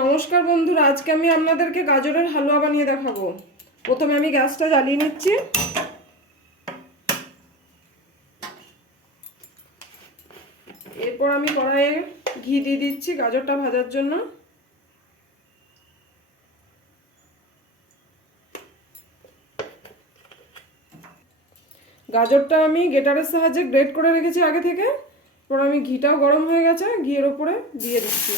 নমস্কার বন্ধুরা, আজকে আমি আপনাদেরকে গাজরের হালুয়া বানিয়ে দেখাবো। প্রথমে আমি গ্যাসটা জ্বালিয়ে নিচ্ছি। এরপর আমি কড়াইয়ে ঘি দিয়ে দিচ্ছি গাজরটা ভাজার জন্য। গাজরটা আমি গ্রেটারের সাহায্যে গ্রেট করে রেখেছি আগে থেকে। এরপর আমি ঘিটাও গরম হয়ে গেছে, ঘিয়ের ওপরে দিয়ে দিচ্ছি।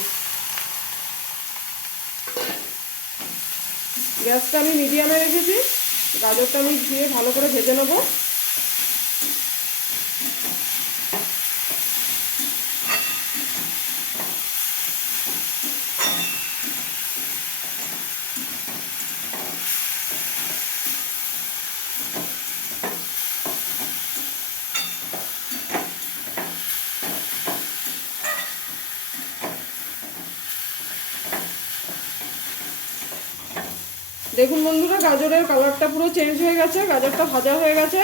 গ্যাসটা আমি মিডিয়ামে রেখেছি। গাজরটা আমি ঘিয়ে ভালো করে ভেজে নেব। দেখুন বন্ধুরা, গাজরের কালারটা পুরো চেঞ্জ হয়ে গেছে, গাজরটা ভাজা হয়ে গেছে।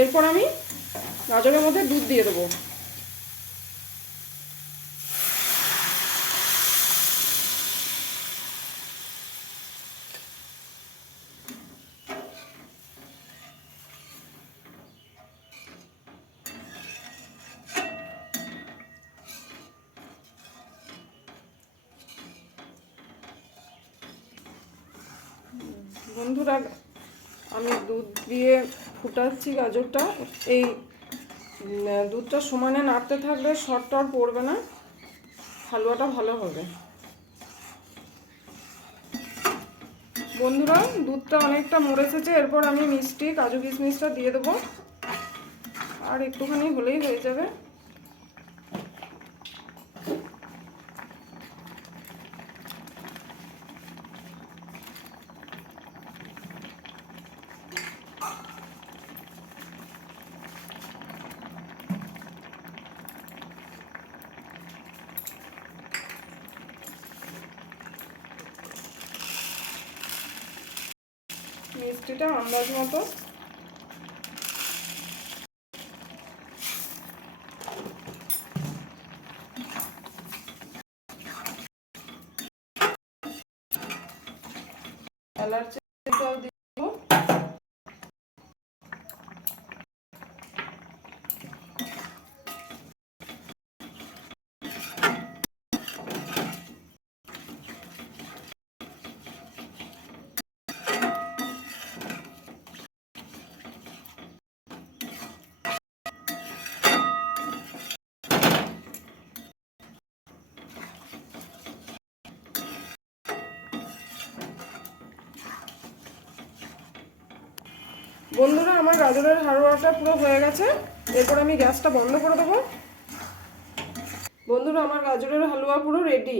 এরপর আমি গাজরের মধ্যে দুধ দিয়ে দেবো। বন্ধুরা, আমি দুধ দিয়ে ফুটাচ্ছি গাজরটা। এই দুধটা সমানে নাড়তে থাকলে শর্টটা পড়বে না, হালুয়াটা ভালো হবে। বন্ধুরা, দুধটা অনেকটা মরে এসেছে। এরপর আমি মিষ্টি কাজু কিশমিশটা দিয়ে দেবো, আর একটুখানি হলেই হয়ে যাবে। মিষ্টিটা আন্দাজ মতো। এলাচি জল দিয়ে দেবো। বন্ধুরা, আমার গাজরের হালুয়াটা পুরো হয়ে গেছে। এরপর আমি গ্যাসটা বন্ধ করে দেবো। বন্ধুরা, আমার গাজরের হালুয়া পুরো রেডি।